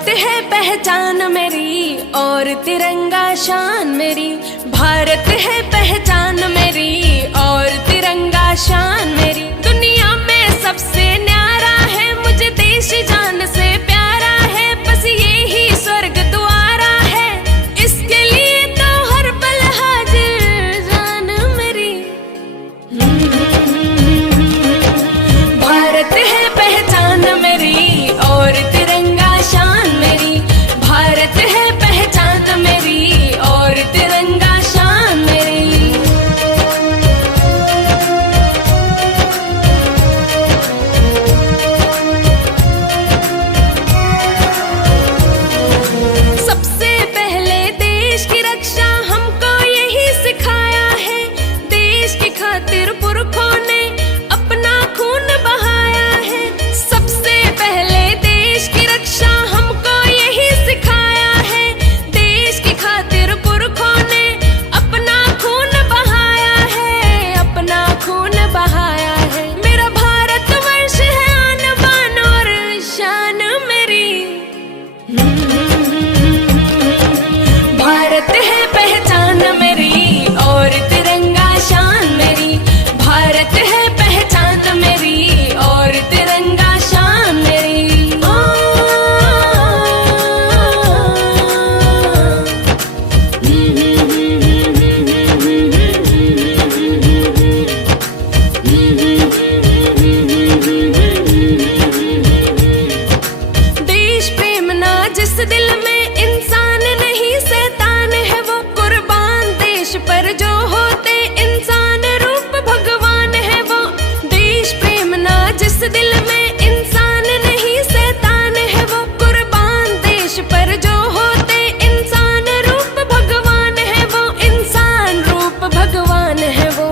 भारत है पहचान मेरी और तिरंगा शान मेरी। भारत है पहचान मेरी और तिरंगा शान मेरी। दुनिया में सबसे न्यारा है, मुझे देश जान से प्यारा है। बस ये ही स्वर्ग द्वारा है, इसके लिए तो हर पल हाजिर जान मेरी। भारत है पहचान मेरी और तिरंगा शान मेरी। भारत है पहचान मेरी और तिरंगा शान मेरी। सबसे पहले देश की रक्षा हमको यही सिखाया है। देश की खातिर पुरखों ने अपना खून बहाया है। सबसे पहले देश की रक्षा हमको यही सिखाया है। देश की खातिर पुरखों ने अपना खून बहाया है, अपना खून बहाया है। मेरा भारत वर्ष है आन बान और शान मेरी। भारत है पहचान मेरी और तिरंगा शान मेरी। भारत है पहचान मेरी और तिरंगा शान मेरी। देश प्रेम ना जिस दिल में, इंसान नहीं शैतान है वो। कुर्बान देश पर जो होते, इंसान रूप भगवान है वो। देश प्रेम ना जिस दिल में, इंसान नहीं शैतान है वो। कुर्बान देश पर जो होते, इंसान रूप भगवान है वो। इंसान रूप भगवान है वो।